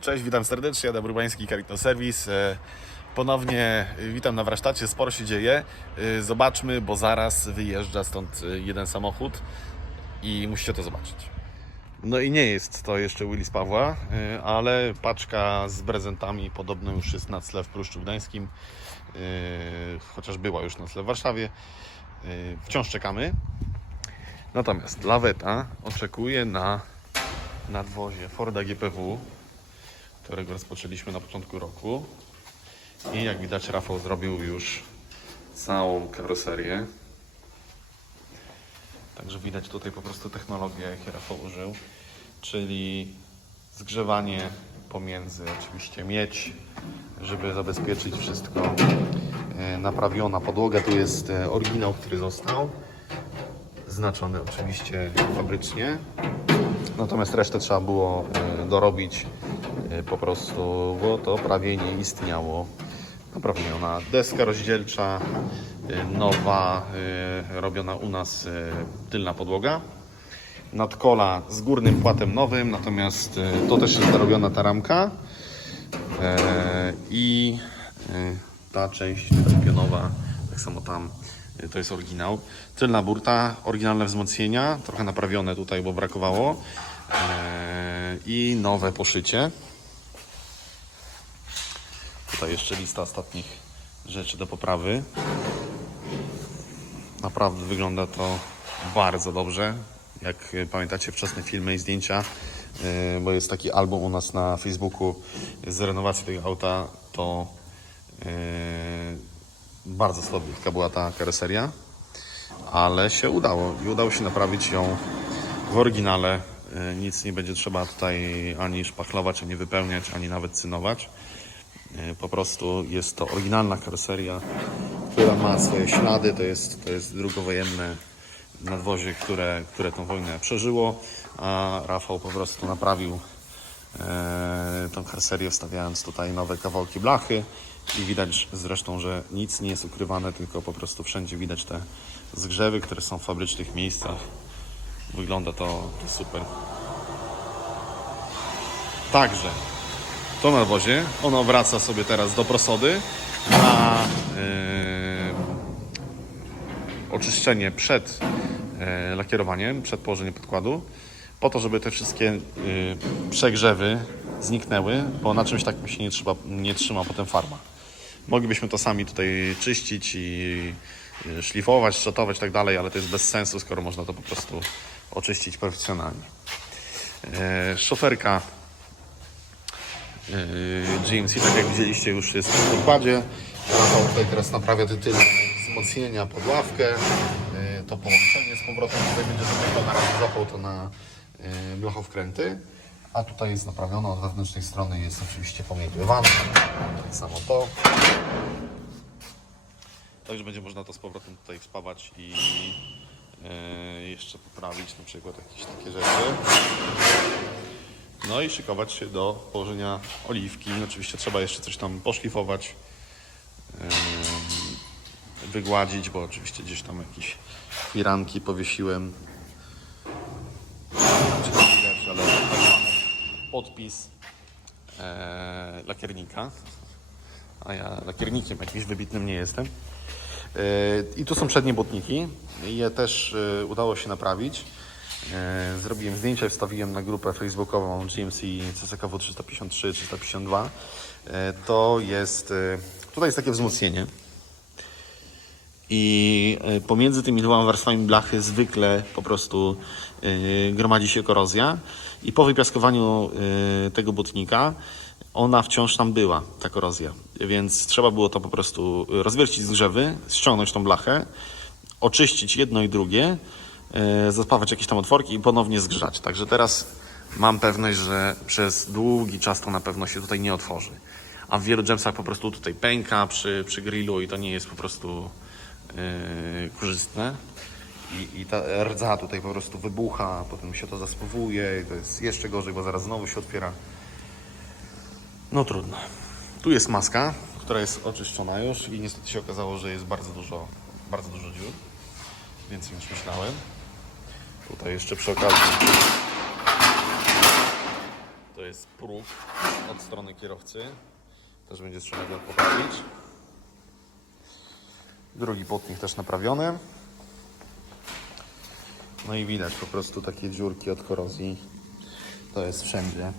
Cześć, witam serdecznie, Adam Urbański, Carito Service. E, Ponownie witam na warsztacie, sporo się dzieje. E, Zobaczmy, bo zaraz wyjeżdża stąd e, jeden samochód i musicie to zobaczyć. No i nie jest to jeszcze Willis Pawła, e, ale paczka z prezentami podobno już jest na tle w Pruszczu Gdańskim, chociaż była już na tle w Warszawie. Wciąż czekamy. Natomiast laweta oczekuje na nadwozie Forda GPW, którego rozpoczęliśmy na początku roku. I jak widać Rafał zrobił już całą karoserię. Także widać tutaj po prostu technologię, jakiej Rafał użył, czyli zgrzewanie pomiędzy oczywiście miedź, żeby zabezpieczyć wszystko. E, Naprawiona podłoga, tu jest e, oryginał, który został. Znaczony oczywiście fabrycznie. Natomiast resztę trzeba było e, dorobić po prostu, bo to prawie nie istniało. Naprawiona deska rozdzielcza, e, nowa, e, robiona u nas e, tylna podłoga. Nadkola z górnym płatem nowym, natomiast e, to też jest dorobiona ta ramka. E, I e, ta część pionowa, tak samo tam, e, to jest oryginał. Tylna burta, oryginalne wzmocnienia, trochę naprawione tutaj, bo brakowało. E, I nowe poszycie. Tutaj jeszcze lista ostatnich rzeczy do poprawy. Naprawdę wygląda to bardzo dobrze. Jak pamiętacie wczesne filmy i zdjęcia, e, bo jest taki album u nas na Facebooku z renowacji tego auta, to e, bardzo słabiutka była ta karoseria, ale się udało i udało się naprawić ją w oryginale. E, Nic nie będzie trzeba tutaj ani szpachlować, ani wypełniać, ani nawet cynować. E, Po prostu jest to oryginalna karoseria, która ma swoje ślady. To jest, to jest drugowojenne nadwozie, które, które tą wojnę przeżyło, a Rafał po prostu naprawił e, tą karoserię, wstawiając tutaj nowe kawałki blachy i widać zresztą, że nic nie jest ukrywane, tylko po prostu wszędzie widać te zgrzewy, które są w fabrycznych miejscach. Wygląda to super. Także to nadwozie. Ono wraca sobie teraz do prosody na e, oczyszczenie przed e, lakierowaniem, przed położeniem podkładu, po to, żeby te wszystkie e, przegrzewy zniknęły, bo na czymś takim się nie, trzeba, nie trzyma potem farba. Moglibyśmy to sami tutaj czyścić i szlifować, szczotować i tak dalej, ale to jest bez sensu, skoro można to po prostu oczyścić profesjonalnie. Szoferka Yy, GMC, tak jak widzieliście, już jest w podkładzie. Rafał tutaj teraz naprawia tylne wzmocnienia pod ławkę. Yy, To połączenie z powrotem tutaj będzie. Raz zapał to na yy, blachowkręty. A tutaj jest naprawione od wewnętrznej strony, jest oczywiście pomietywane. Tak samo to. Także będzie można to z powrotem tutaj wspawać i yy, jeszcze poprawić na przykład jakieś takie rzeczy. No i szykować się do położenia oliwki. Oczywiście trzeba jeszcze coś tam poszlifować, wygładzić, bo oczywiście gdzieś tam jakieś firanki powiesiłem. Czy to widać, ale tak podpis e, lakiernika. A ja lakiernikiem jakimś wybitnym nie jestem. E, I tu są przednie błotniki. Je też e, udało się naprawić. E, Zrobiłem zdjęcia wstawiłem na grupę facebookową GMC CCKW 353 352. E, To jest, e, tutaj jest takie wzmocnienie. I e, pomiędzy tymi dwoma warstwami blachy zwykle po prostu gromadzi się korozja i po wypiaskowaniu tego butnika ona wciąż tam była, ta korozja. Więc trzeba było to po prostu rozwiercić z grzewy, ściągnąć tą blachę, oczyścić jedno i drugie, zaspawać jakieś tam otworki i ponownie zgrzać. Także teraz mam pewność, że przez długi czas to na pewno się tutaj nie otworzy. A w wielu dżemsach po prostu tutaj pęka przy, przy grillu i to nie jest po prostu yy, korzystne. I, I ta rdza tutaj po prostu wybucha, potem się to zaspowuje i to jest jeszcze gorzej, bo zaraz znowu się otwiera. No trudno. Tu jest maska, która jest oczyszczona już i niestety się okazało, że jest bardzo dużo, bardzo dużo dziur. Więcej niż myślałem. Tutaj jeszcze przy okazji to jest próg od strony kierowcy. Też będzie trzeba go poprawić. Drugi błotnik też naprawiony. No i widać po prostu takie dziurki od korozji. To jest wszędzie.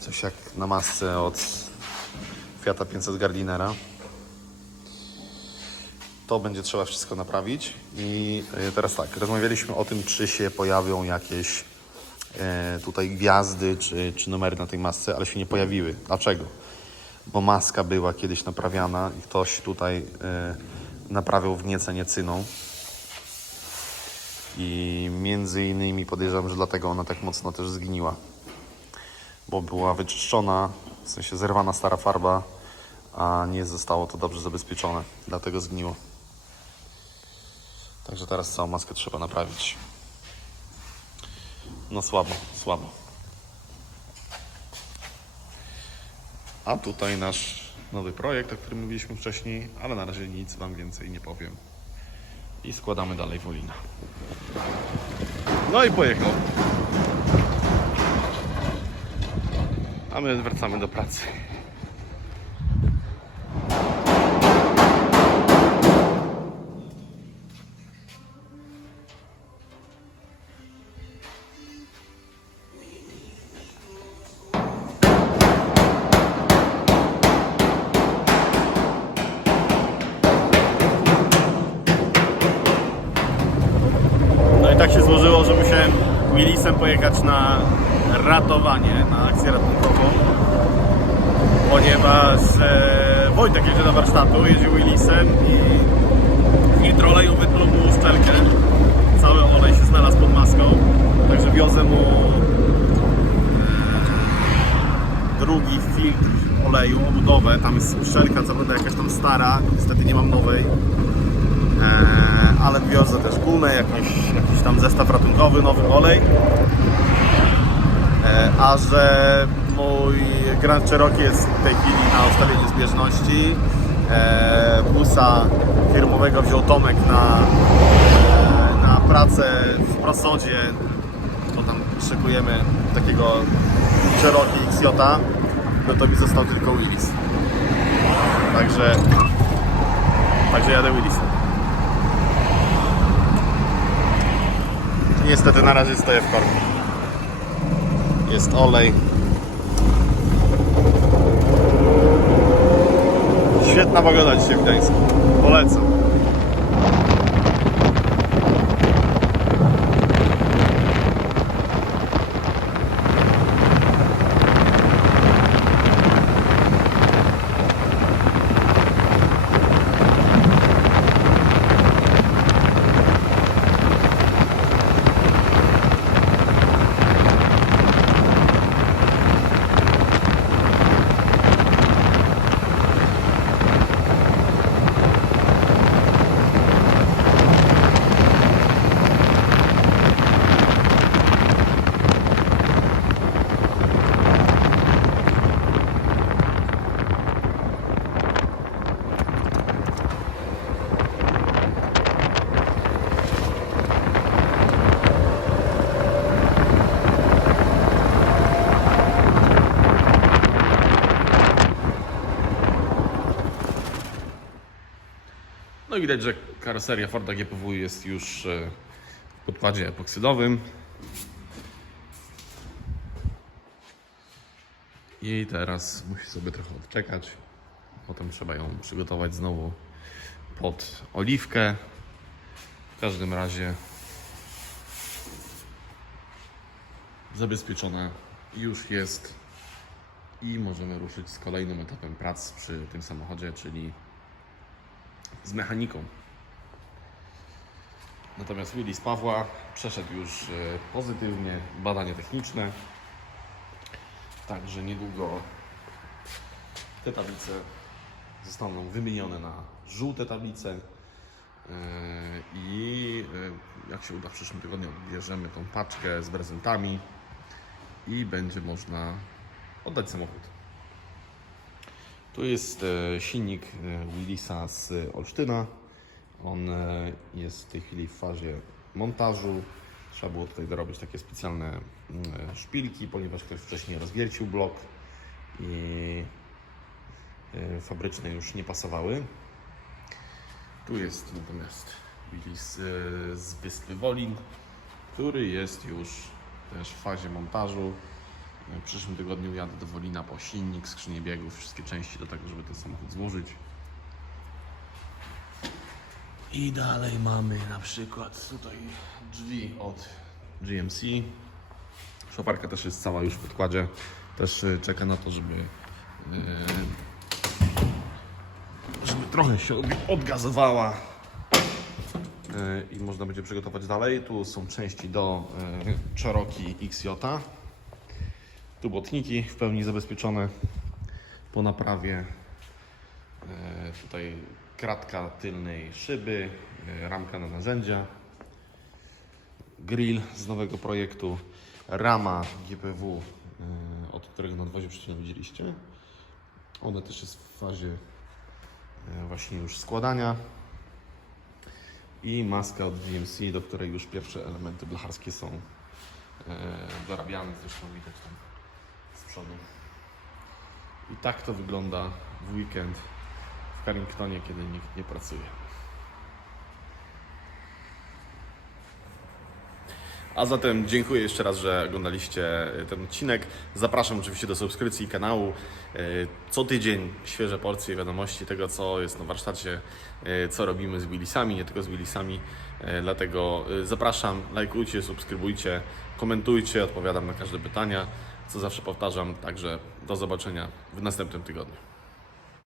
Coś jak na masce od Fiata 500 Gardinera. To będzie trzeba wszystko naprawić. I e, teraz tak, rozmawialiśmy o tym, czy się pojawią jakieś e, tutaj gwiazdy, czy, czy numery na tej masce, ale się nie pojawiły. Dlaczego? Bo maska była kiedyś naprawiana i ktoś tutaj e, naprawiał w niecenie cyną. I między innymi podejrzewam, że dlatego ona tak mocno też zgniła. Bo była wyczyszczona, w sensie zerwana stara farba, a nie zostało to dobrze zabezpieczone. Dlatego zgniło. Także teraz całą maskę trzeba naprawić. No słabo, słabo. A tutaj nasz nowy projekt, o którym mówiliśmy wcześniej, ale na razie nic Wam więcej nie powiem. I składamy dalej Wolina. No i pojechał. A my wracamy do pracy. I tak się złożyło, że musiałem Willisem pojechać na ratowanie, na akcję ratunkową. Ponieważ e, Wojtek jedzie do warsztatu, jeździł Willisem i filtr oleju wypluł mu uszczelkę. Cały olej się znalazł pod maską, także wiozę mu e, drugi filtr oleju, obudowę. Tam jest uszczelka, co prawda jakaś tam stara, niestety nie mam nowej. Eee, ale wiozę też gumę, jakiś, jakiś tam zestaw ratunkowy, nowy olej. Eee, a że mój Grand Cherokee jest w tej chwili na ustawieniu zbieżności, eee, busa firmowego wziął Tomek na, na pracę w Prosodzie, bo tam szykujemy takiego Cherokee XJ, no to mi został tylko Willis. Także, także jadę Willisem. Niestety na razie stoję w korku. Jest olej. Świetna pogoda dzisiaj w Gdańsku. Polecam. Widać, że karoseria Forda GPW jest już e, w podkładzie epoksydowym. I teraz musi sobie trochę odczekać. Potem trzeba ją przygotować znowu pod oliwkę. W każdym razie zabezpieczona już jest i możemy ruszyć z kolejnym etapem prac przy tym samochodzie, czyli z mechaniką. Natomiast Willis Pawła przeszedł już e, pozytywnie badanie techniczne. Także niedługo te tablice zostaną wymienione na żółte tablice. E, I e, jak się uda w przyszłym tygodniu, bierzemy tą paczkę z prezentami i będzie można oddać samochód. Tu jest e, silnik e, Willisa z Olsztyna. On e, jest w tej chwili w fazie montażu. Trzeba było tutaj dorobić takie specjalne mm, szpilki, ponieważ ktoś wcześniej rozwiercił blok i fabryczne już nie pasowały. Tu jest natomiast Willy z, Wyspy Wolin, który jest już też w fazie montażu. W przyszłym tygodniu jadę do Wolina po silnik, skrzynię biegów, wszystkie części do tego, żeby ten samochód złożyć. I dalej mamy na przykład tutaj drzwi od GMC. Szoparka też jest cała już w podkładzie. Też y, czeka na to, żeby, y, żeby trochę się od- odgazowała y, i można będzie przygotować dalej. Tu są części do Cherokee XJ. Tu botniki w pełni zabezpieczone po naprawie. E, Tutaj kratka tylnej szyby, e, ramka na narzędzia, grill z nowego projektu, rama GPW, e, od którego nadwozie przecież widzieliście. Ona też jest w fazie właśnie już składania. I maska od GMC, do której już pierwsze elementy blacharskie są dorabiane, zresztą widać tam z przodu. I tak to wygląda w weekend w Carringtonie, kiedy nikt nie pracuje. A zatem dziękuję jeszcze raz, że oglądaliście ten odcinek. Zapraszam oczywiście do subskrypcji kanału. E, Co tydzień świeże porcje wiadomości tego, co jest na warsztacie, e, co robimy z Willisami, nie tylko z Willisami. E, Dlatego e, zapraszam, lajkujcie, subskrybujcie, komentujcie, odpowiadam na każde pytania, co zawsze powtarzam. Także do zobaczenia w następnym tygodniu.